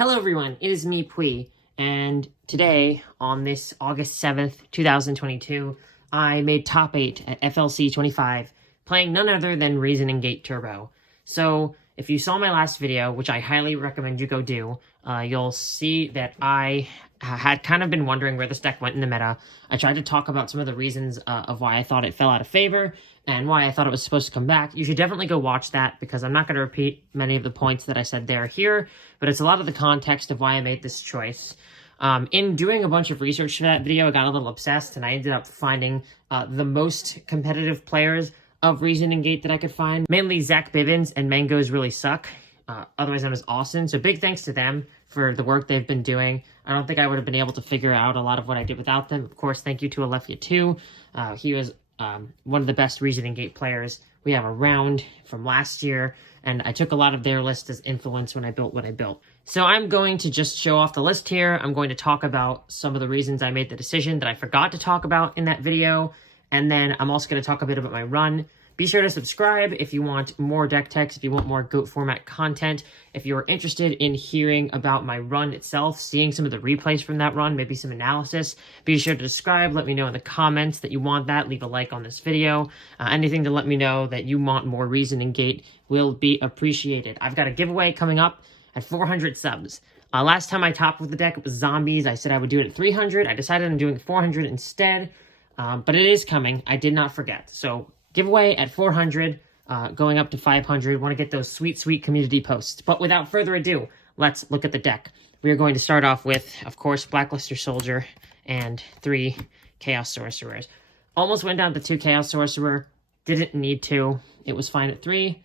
Hello everyone, it is me, Pui, and today, on this August 7th, 2022, I made top 8 at FLC 25, playing none other than Reasoning Gate Turbo. So, if you saw my last video, which I highly recommend you go do, you'll see that I had kind of been wondering where this deck went in the meta. I tried to talk about some of the reasons of why I thought it fell out of favor, and why I thought it was supposed to come back. You should definitely go watch that, because I'm not going to repeat many of the points that I said there here, but it's a lot of the context of why I made this choice. In doing a bunch of research for that video, I got a little obsessed, and I ended up finding the most competitive players of Reasoning Gate that I could find. Mainly Zach Bivens and Mangoes Really Suck, otherwise known as Austin. So big thanks to them for the work they've been doing. I don't think I would have been able to figure out a lot of what I did without them. Of course, thank you to Alefia too. He was one of the best Reasoning Gate players we have around from last year, and I took a lot of their list as influence when I built what I built. So I'm going to just show off the list here. I'm going to talk about some of the reasons I made the decision that I forgot to talk about in that video, and then I'm also going to talk a bit about my run. Be sure to subscribe if you want more deck techs, if you want more GOAT format content, if you're interested in hearing about my run itself, seeing some of the replays from that run, maybe some analysis. Be sure to subscribe, let me know in the comments that you want that, leave a like on this video. Anything to let me know that you want more Reasoning Gate will be appreciated. I've got a giveaway coming up at 400 subs. Last time I topped with the deck, it was zombies. I said I would do it at 300. I decided on doing 400 instead, but it is coming. I did not forget. So giveaway at 400, going up to 500. Want to get those sweet, sweet community posts. But without further ado, let's look at the deck. We are going to start off with, of course, Blackluster Soldier and 3 Chaos Sorcerers. Almost went down to 2 Chaos Sorcerer. Didn't need to. It was fine at 3.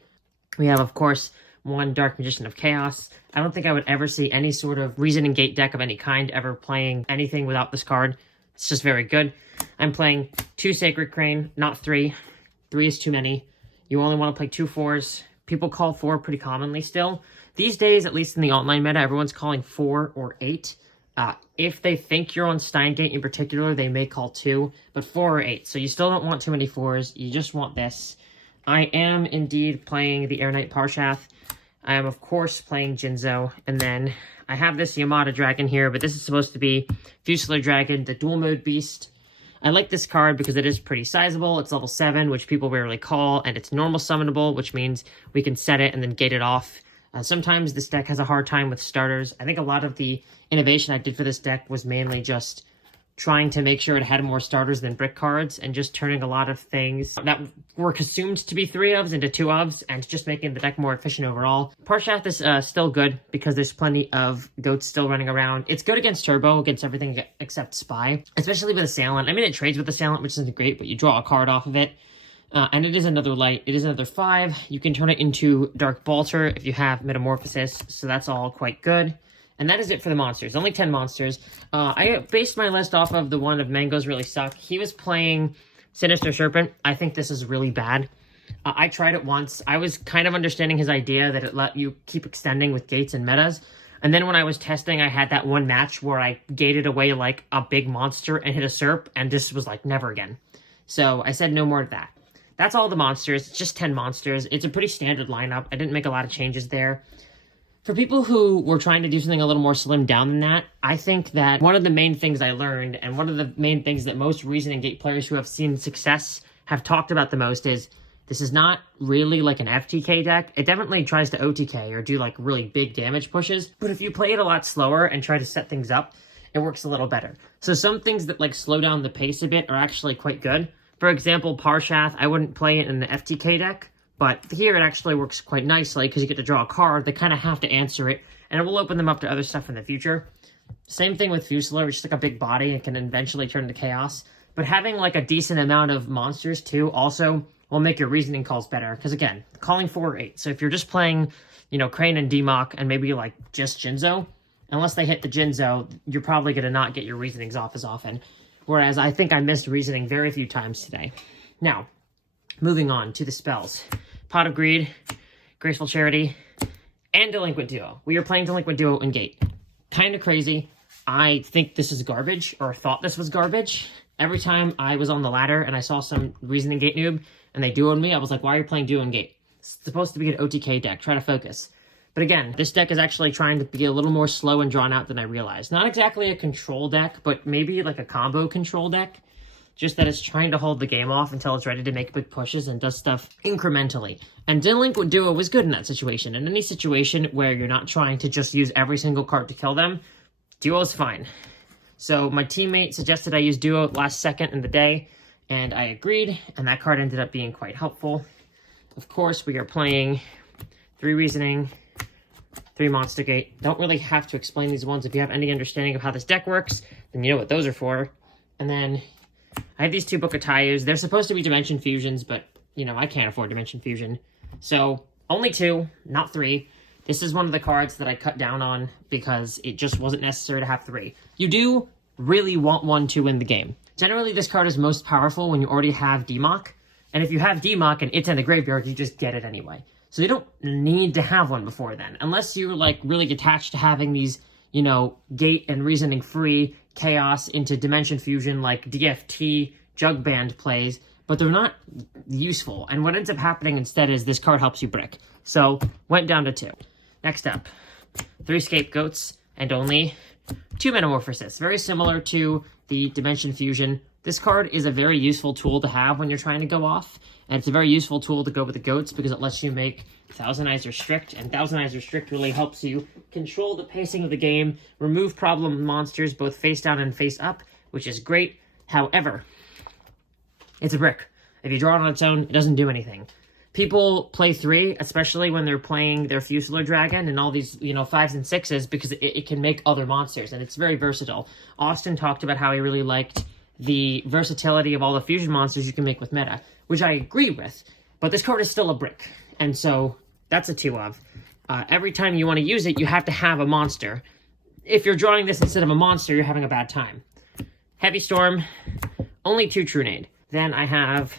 We have, of course, 1 Dark Magician of Chaos. I don't think I would ever see any sort of Reasoning Gate deck of any kind ever playing anything without this card. It's just very good. I'm playing 2 Sacred Crane, not 3. 3 is too many. You only want to play 2 4s. People call 4 pretty commonly still. These days, at least in the online meta, everyone's calling 4 or 8. If they think you're on Steingate in particular, they may call 2, but 4 or 8. So you still don't want too many 4s. You just want this. I am indeed playing the Air Knight Parshath. I am, of course, playing Jinzo. And then I have this Yamada Dragon here, but this is supposed to be Fusilier Dragon, the dual mode beast. I like this card because it is pretty sizable. It's level 7, which people rarely call, and it's normal summonable, which means we can set it and then gate it off. Sometimes this deck has a hard time with starters. I think a lot of the innovation I did for this deck was mainly just trying to make sure it had more starters than brick cards, and just turning a lot of things that were assumed to be 3-ofs into 2-ofs, and just making the deck more efficient overall. Parshath is still good, because there's plenty of goats still running around. It's good against Turbo, against everything except Spy, especially with Assailant. I mean, it trades with Assailant, which isn't great, but you draw a card off of it. And it is another light. It is another 5. You can turn it into Dark Bolter if you have Metamorphosis, so that's all quite good. And that is it for the monsters. Only 10 monsters. I based my list off of the one of Mangoes Really Suck. He was playing Sinister Serpent. I think this is really bad. I tried it once. I was kind of understanding his idea that it let you keep extending with gates and metas. And then when I was testing, I had that one match where I gated away like a big monster and hit a Serp, and this was like never again. So I said no more of that. That's all the monsters. It's just 10 monsters. It's a pretty standard lineup. I didn't make a lot of changes there. For people who were trying to do something a little more slimmed down than that, I think that one of the main things I learned, and one of the main things that most Reasoning Gate players who have seen success have talked about the most, is this is not really like an FTK deck. It definitely tries to OTK or do like really big damage pushes, but if you play it a lot slower and try to set things up, it works a little better. So some things that like slow down the pace a bit are actually quite good. For example, Parshath, I wouldn't play it in the FTK deck, but here it actually works quite nicely because you get to draw a card. They kind of have to answer it, and it will open them up to other stuff in the future. Same thing with Fusilier, which is like a big body and can eventually turn into chaos. But having like a decent amount of monsters too also will make your reasoning calls better. Because again, calling 4 or 8. So if you're just playing, you know, Crane and Demok and maybe like just Jinzo, unless they hit the Jinzo, you're probably going to not get your reasonings off as often. Whereas I think I missed reasoning very few times today. Now, moving on to the spells. Pot of Greed, Graceful Charity, and Delinquent Duo. We are playing Delinquent Duo in Gate. Kind of crazy. I think this is garbage, or thought this was garbage. Every time I was on the ladder and I saw some Reasoning Gate noob and they duoed me, I was like, why are you playing Duo in Gate? It's supposed to be an OTK deck. Try to focus. But again, this deck is actually trying to be a little more slow and drawn out than I realized. Not exactly a control deck, but maybe like a combo control deck. Just that it's trying to hold the game off until it's ready to make big pushes and does stuff incrementally. And Delinquent Duo was good in that situation. In any situation where you're not trying to just use every single card to kill them, Duo is fine. So my teammate suggested I use Duo last second in the day, and I agreed, and that card ended up being quite helpful. Of course, we are playing 3 Reasoning, 3 Monster Gate. Don't really have to explain these ones. If you have any understanding of how this deck works, then you know what those are for. And then I have these 2 Book of Tayus. They're supposed to be Dimension Fusions, but, you know, I can't afford Dimension Fusion. So, only 2, not 3. This is one of the cards that I cut down on because it just wasn't necessary to have 3. You do really want one to win the game. Generally, this card is most powerful when you already have DMOC. And if you have DMOC and it's in the graveyard, you just get it anyway. So you don't need to have one before then. Unless you're, like, really attached to having these, you know, Gate and Reasoning free chaos into Dimension Fusion like DFT Jug Band plays, but they're not useful. And what ends up happening instead is this card helps you brick. So, went down to 2. Next up, 3 Scapegoats and only 2 Metamorphosis. Very similar to the Dimension Fusion. This card is a very useful tool to have when you're trying to go off. And it's a very useful tool to go with the goats because it lets you make Thousand-Eyes Restrict. And Thousand-Eyes Restrict really helps you control the pacing of the game, remove problem monsters both face down and face up, which is great. However, it's a brick. If you draw it on its own, it doesn't do anything. People play 3, especially when they're playing their Fusilier Dragon and all these, you know, 5s and 6s, because it can make other monsters, and it's very versatile. Austin talked about how he really liked the versatility of all the fusion monsters you can make with meta, which I agree with, but this card is still a brick, and so that's a 2 of. Every time you want to use it, you have to have a monster. If you're drawing this instead of a monster, you're having a bad time. Heavy Storm, only 2 Trunade. Then I have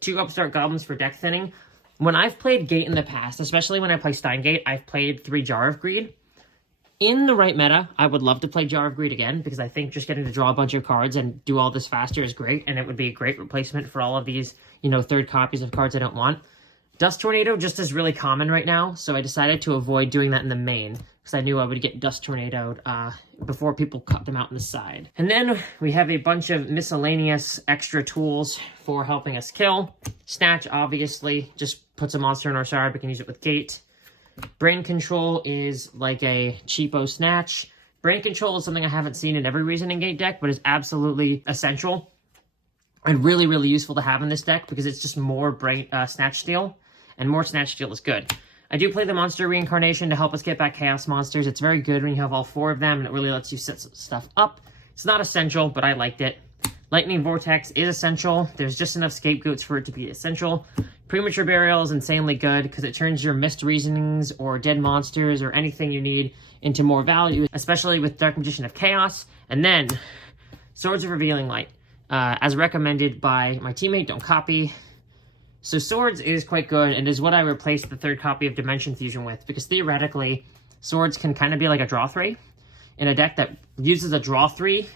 2 Upstart Goblins for deck thinning. When I've played Gate in the past, especially when I play Steingate, I've played 3 Jar of Greed. In the right meta, I would love to play Jar of Greed again, because I think just getting to draw a bunch of cards and do all this faster is great, and it would be a great replacement for all of these, you know, 3rd copies of cards I don't want. Dust Tornado just is really common right now, so I decided to avoid doing that in the main, because I knew I would get Dust Tornadoed before people cut them out on the side. And then we have a bunch of miscellaneous extra tools for helping us kill. Snatch, obviously, just puts a monster in our side, we can use it with Gate. Brain Control is like a cheapo Snatch. Brain Control is something I haven't seen in every Reasoning Gate deck, but is absolutely essential and really, really useful to have in this deck because it's just more Snatch Steal, and more Snatch Steal is good. I do play the Monster Reincarnation to help us get back Chaos Monsters. It's very good when you have all 4 of them, and it really lets you set some stuff up. It's not essential, but I liked it. Lightning Vortex is essential. There's just enough Scapegoats for it to be essential. Premature Burial is insanely good because it turns your missed reasonings or dead monsters or anything you need into more value, especially with Dark Magician of Chaos. And then, Swords of Revealing Light, as recommended by my teammate, don't copy. So Swords is quite good and is what I replaced the 3rd copy of Dimension Fusion with, because theoretically, Swords can kind of be like a draw 3 in a deck that uses a draw 3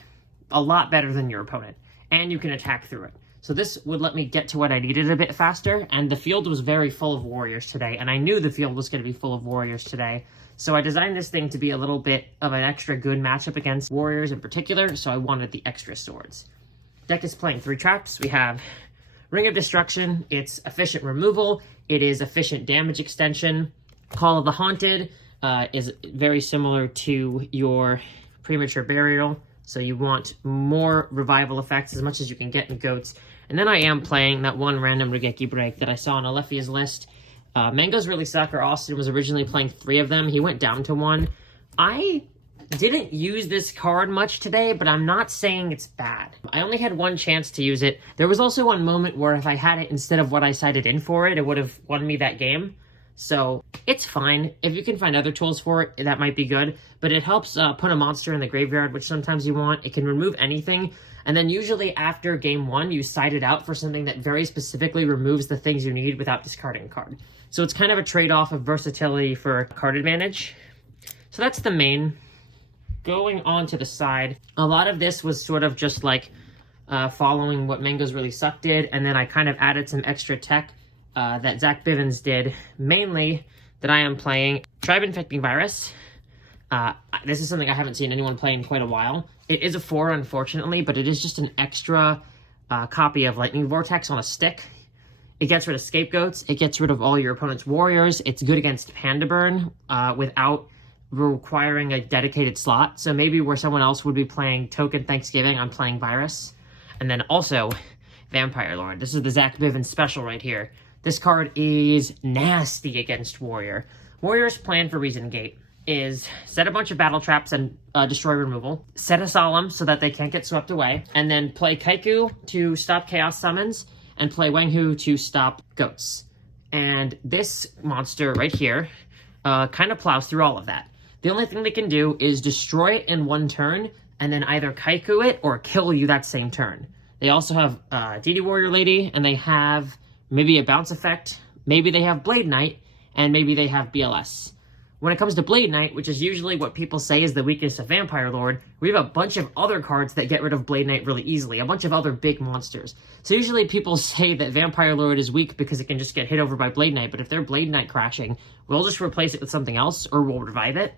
a lot better than your opponent, and you can attack through it. So this would let me get to what I needed a bit faster, and the field was very full of warriors today, and I knew the field was going to be full of warriors today, so I designed this thing to be a little bit of an extra good matchup against warriors in particular, so I wanted the extra swords. Deck is playing 3 traps. We have Ring of Destruction. It's efficient removal. It is efficient damage extension. Call of the Haunted is very similar to your Premature Burial, so you want more revival effects as much as you can get in goats. And then I am playing that one random Regeki break that I saw on Alefia's list. Mangoes really suck, or Austin was originally playing 3 of them. He went down to 1. I didn't use this card much today, but I'm not saying it's bad. I only had 1 chance to use it. There was also one moment where if I had it instead of what I sided in for it, it would have won me that game. So it's fine. If you can find other tools for it, that might be good. But it helps put a monster in the graveyard, which sometimes you want. It can remove anything. And then usually after game 1, you side it out for something that very specifically removes the things you need without discarding a card. So it's kind of a trade-off of versatility for card advantage. So that's the main. Going on to the side, a lot of this was sort of just like following what Mangoes Really Suck did, and then I kind of added some extra tech that Zach Bivens did. Mainly, that I am playing Tribe Infecting Virus. This is something I haven't seen anyone play in quite a while. It is a 4, unfortunately, but it is just an extra copy of Lightning Vortex on a stick. It gets rid of scapegoats. It gets rid of all your opponent's warriors. It's good against Panda Burn without requiring a dedicated slot. So maybe where someone else would be playing Token Thanksgiving, I'm playing Virus. And then also Vampire Lord. This is the Zach Bivens special right here. This card is nasty against Warrior. Warrior's plan for Reason Gate is set a bunch of battle traps and destroy removal, set a Solemn so that they can't get swept away, and then play Kaiku to stop Chaos Summons, and play Wenghu to stop Goats. And this monster right here kind of plows through all of that. The only thing they can do is destroy it in one turn, and then either Kaiku it or kill you that same turn. They also have DD Warrior Lady, and they have maybe a bounce effect, maybe they have Blade Knight, and maybe they have BLS. When it comes to Blade Knight, which is usually what people say is the weakness of Vampire Lord, we have a bunch of other cards that get rid of Blade Knight really easily, a bunch of other big monsters. So usually people say that Vampire Lord is weak because it can just get hit over by Blade Knight, but if they're Blade Knight crashing, we'll just replace it with something else, or we'll revive it.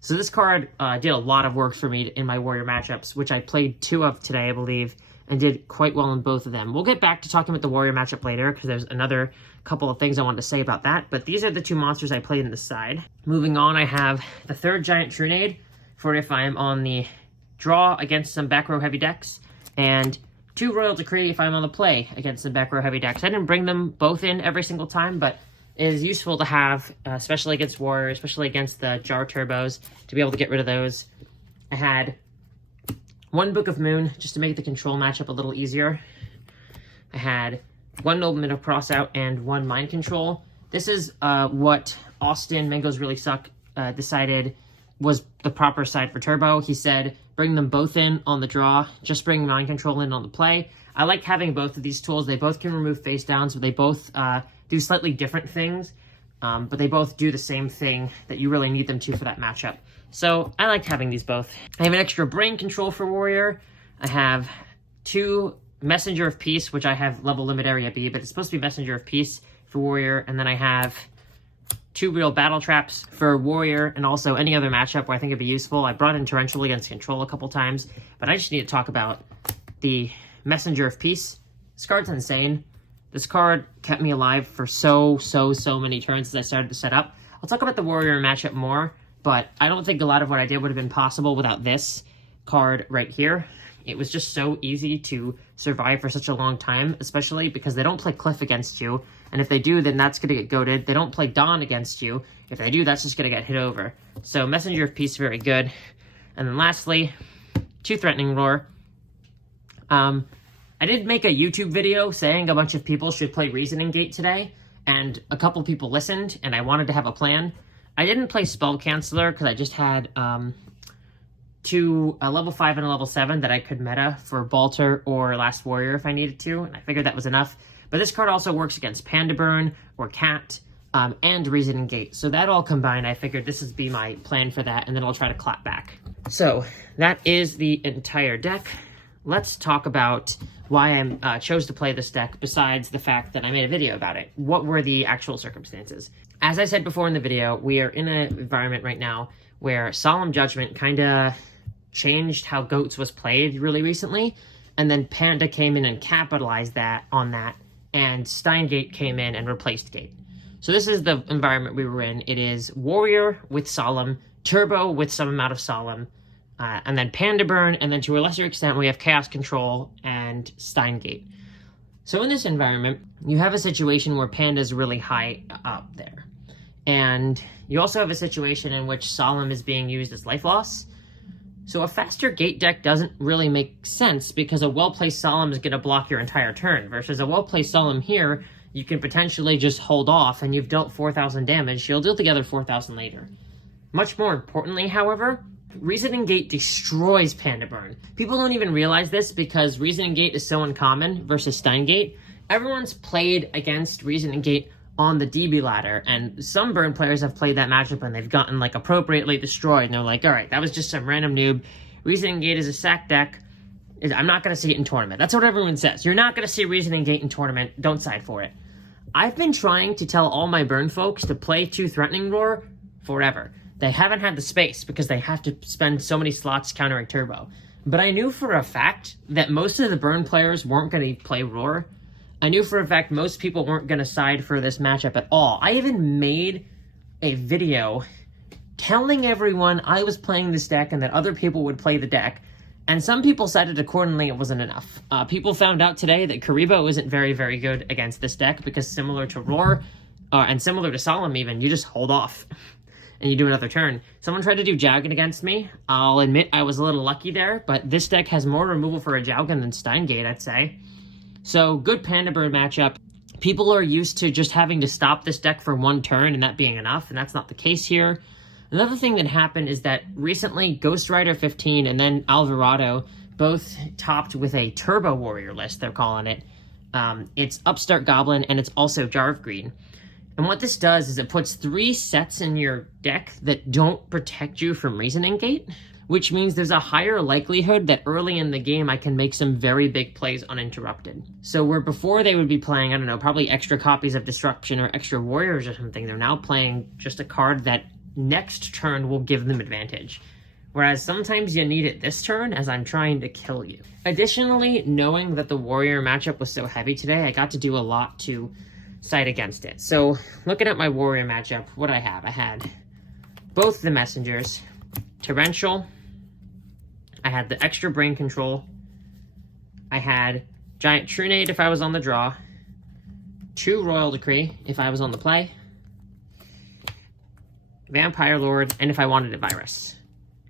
So this card did a lot of work for me in my Warrior matchups, which I played 2 of today, I believe, and did quite well in both of them. We'll get back to talking about the Warrior matchup later, because there's another couple of things I wanted to say about that, but these are the 2 monsters I played in the side. Moving on, I have the 3rd Giant Trunade for if I'm on the draw against some back row heavy decks, and 2 Royal Decree if I'm on the play against some back row heavy decks. I didn't bring them both in every single time, but it is useful to have, especially against Warrior, especially against the Jar Turbos, to be able to get rid of those. I had 1 Book of Moon, just to make the control matchup a little easier. I had 1 Nobleman of Crossout and 1 Mind Control. This is what Austin, Mangoes Really Suck, decided was the proper side for Turbo. He said, bring them both in on the draw, just bring Mind Control in on the play. I like having both of these tools. They both can remove face downs, but they both do slightly different things, but they both do the same thing that you really need them to for that matchup. So I liked having these both. I have an extra Brain Control for Warrior. I have 2 Messenger of Peace, which I have level limit area B, but it's supposed to be Messenger of Peace for Warrior. And then I have 2 real battle traps for Warrior, and also any other matchup where I think it'd be useful. I brought in Torrential against Control a couple times, but I just need to talk about the Messenger of Peace. This card's insane. This card kept me alive for so many turns as I started to set up. I'll talk about the Warrior matchup more, but I don't think a lot of what I did would have been possible without this card right here. It was just so easy to survive for such a long time, especially because they don't play Cliff against you, and if they do, then that's going to get goated. They don't play Dawn against you. If they do, that's just going to get hit over. So Messenger of Peace, very good. And then lastly, 2 Threatening Roar. I did make a YouTube video saying a bunch of people should play Reasoning Gate today, and a couple people listened, and I wanted to have a plan. I didn't play Spell Canceller because I just had 2, a level 5 and a level 7 that I could meta for Balter or Last Warrior if I needed to, and I figured that was enough. But this card also works against Panda Burn or Cat and Reasoning Gate. So that all combined, I figured this would be my plan for that, and then I'll try to clap back. So that is the entire deck. Let's talk about why I chose to play this deck, besides the fact that I made a video about it. What were the actual circumstances? As I said before in the video, we are in an environment right now where Solemn Judgment kind of changed how Goats was played really recently, and then Panda came in and capitalized on that, and Steingate came in and replaced Gate. So this is the environment we were in. It is Warrior with Solemn, Turbo with some amount of Solemn, and then Panda Burn, and then to a lesser extent we have Chaos Control and Steingate. So in this environment, you have a situation where Panda's really high up there. And you also have a situation in which Solemn is being used as life loss. So a faster Gate deck doesn't really make sense, because a well-placed Solemn is going to block your entire turn, versus a well-placed Solemn here, you can potentially just hold off, and you've dealt 4,000 damage, you'll deal together 4,000 later. Much more importantly, however, Reasoning Gate destroys Panda Burn. People don't even realize this because Reasoning Gate is so uncommon versus Steingate. Everyone's played against Reasoning Gate on the DB ladder, and some Burn players have played that matchup and they've gotten like appropriately destroyed, and they're like, alright, that was just some random noob. Reasoning Gate is a sack deck. I'm not going to see it in tournament. That's what everyone says. You're not going to see Reasoning Gate in tournament. Don't side for it. I've been trying to tell all my burn folks to play 2 Threatening Roar forever. They haven't had the space because they have to spend so many slots countering Turbo. But I knew for a fact that most of the burn players weren't going to play Roar. I knew for a fact most people weren't going to side for this matchup at all. I even made a video telling everyone I was playing this deck and that other people would play the deck. And some people sided accordingly. It wasn't enough. People found out today that Karibo isn't very, very good against this deck because similar to Roar, and similar to Solemn even, you just hold off and you do another turn. Someone tried to do Jowgen against me. I'll admit I was a little lucky there, but this deck has more removal for a Jowgen than Steingate, I'd say. So, good Panda Bird matchup. People are used to just having to stop this deck for 1 turn and that being enough, and that's not the case here. Another thing that happened is that recently Ghost Rider 15 and then Alvarado both topped with a Turbo Warrior list, they're calling it. It's Upstart Goblin and it's also Jar of Greed. And what this does is it puts 3 sets in your deck that don't protect you from Reasoning Gate, which means there's a higher likelihood that early in the game I can make some very big plays uninterrupted. So where before they would be playing, I don't know, probably extra copies of Disruption or extra Warriors or something, they're now playing just a card that next turn will give them advantage. Whereas sometimes you need it this turn as I'm trying to kill you. Additionally, knowing that the Warrior matchup was so heavy today, I got to do a lot to side against it. So looking at my Warrior matchup, what I have? I had both the Messengers, Torrential, I had the extra Brain Control, I had Giant Trunade if I was on the draw, 2 Royal Decree if I was on the play, Vampire Lord, and if I wanted a Virus.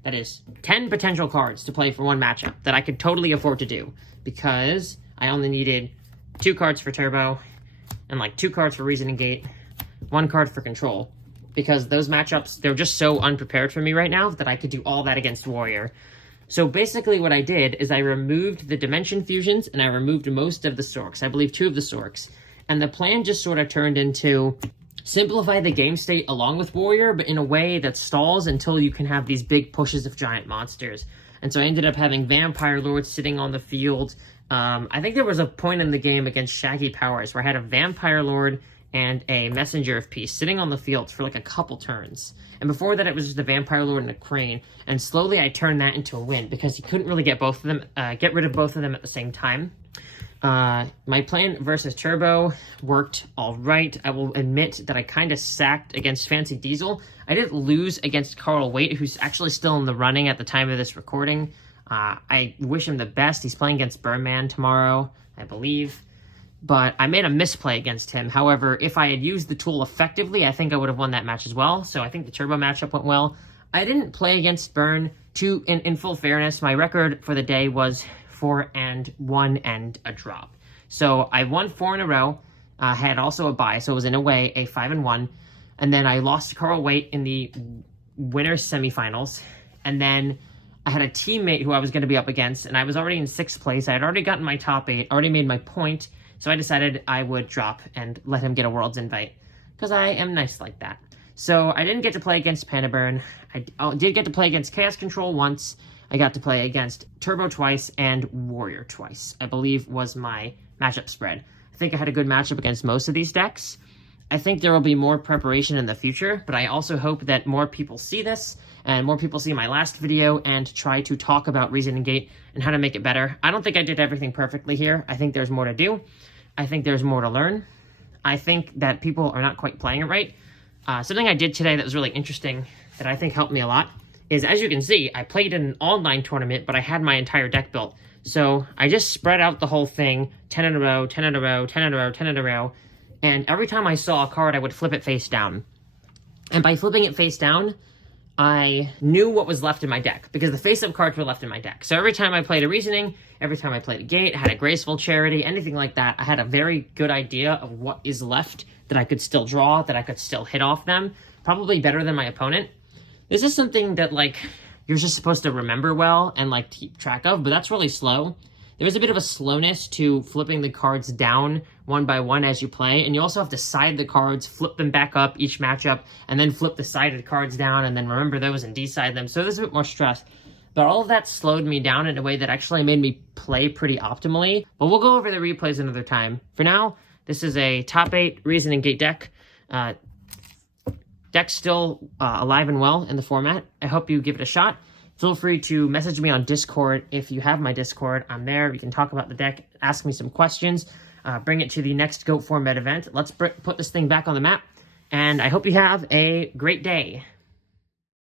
That is 10 potential cards to play for 1 matchup that I could totally afford to do because I only needed 2 cards for Turbo and like 2 cards for Reasoning Gate, 1 card for Control, because those matchups, they're just so unprepared for me right now that I could do all that against Warrior. So basically what I did is I removed the Dimension Fusions and I removed most of the Sorks, I believe 2 of the Sorks, and the plan just sort of turned into simplify the game state along with Warrior, but in a way that stalls until you can have these big pushes of giant monsters. And so I ended up having Vampire Lord sitting on the field. I think there was a point in the game against Shaggy Powers where I had a Vampire Lord and a Messenger of Peace sitting on the field for like a couple turns. And before that, it was just a Vampire Lord and a Crane. And slowly I turned that into a win because he couldn't really get both of them, get rid of both of them at the same time. My plan versus Turbo worked all right. I will admit that I kind of sacked against Fancy Diesel. I did lose against Carl Waite, who's actually still in the running at the time of this recording. I wish him the best. He's playing against Birdman tomorrow, I believe. But I made a misplay against him. However, if I had used the tool effectively, I think I would have won that match as well. So I think the Turbo matchup went well. I didn't play against Burn. In full fairness, my record for the day was 4-1 and a drop. So I won 4 in a row, had also a bye, so it was in a way a 5-1, and then I lost to Carl Waite in the winners semifinals, and then I had a teammate who I was going to be up against, and I was already in 6th place. I had already gotten my top 8, already made my point, so I decided I would drop and let him get a World's Invite, because I am nice like that. So I didn't get to play against Panda Burn. I did get to play against Chaos Control once. I got to play against Turbo twice and Warrior twice, I believe was my matchup spread. I think I had a good matchup against most of these decks. I think there will be more preparation in the future, but I also hope that more people see this and more people see my last video and try to talk about Reasoning Gate and how to make it better. I don't think I did everything perfectly here. I think there's more to do. I think there's more to learn. I think that people are not quite playing it right. Something I did today that was really interesting that I think helped me a lot is, as you can see, I played in an online tournament, but I had my entire deck built. So I just spread out the whole thing, 10 in a row, 10 in a row, 10 in a row, 10 in a row, and every time I saw a card, I would flip it face down. And by flipping it face down, I knew what was left in my deck, because the face-up cards were left in my deck. So every time I played a Reasoning, every time I played a Gate, had a Graceful Charity, anything like that, I had a very good idea of what is left that I could still draw, that I could still hit off them, probably better than my opponent. This is something that, like, you're just supposed to remember well and, like, keep track of, but that's really slow. There's a bit of a slowness to flipping the cards down one by one as you play, and you also have to side the cards, flip them back up each matchup, and then flip the sided cards down, and then remember those and decide them. So there's a bit more stress. But all of that slowed me down in a way that actually made me play pretty optimally. But we'll go over the replays another time. For now, This is a top 8 Reason and Gate deck. Deck's still alive and well in the format. I hope you give it a shot. Feel free to message me on Discord if you have my Discord. I'm there. We can talk about the deck, ask me some questions, bring it to the next GOAT Format event. Let's put this thing back on the map, and I hope you have a great day.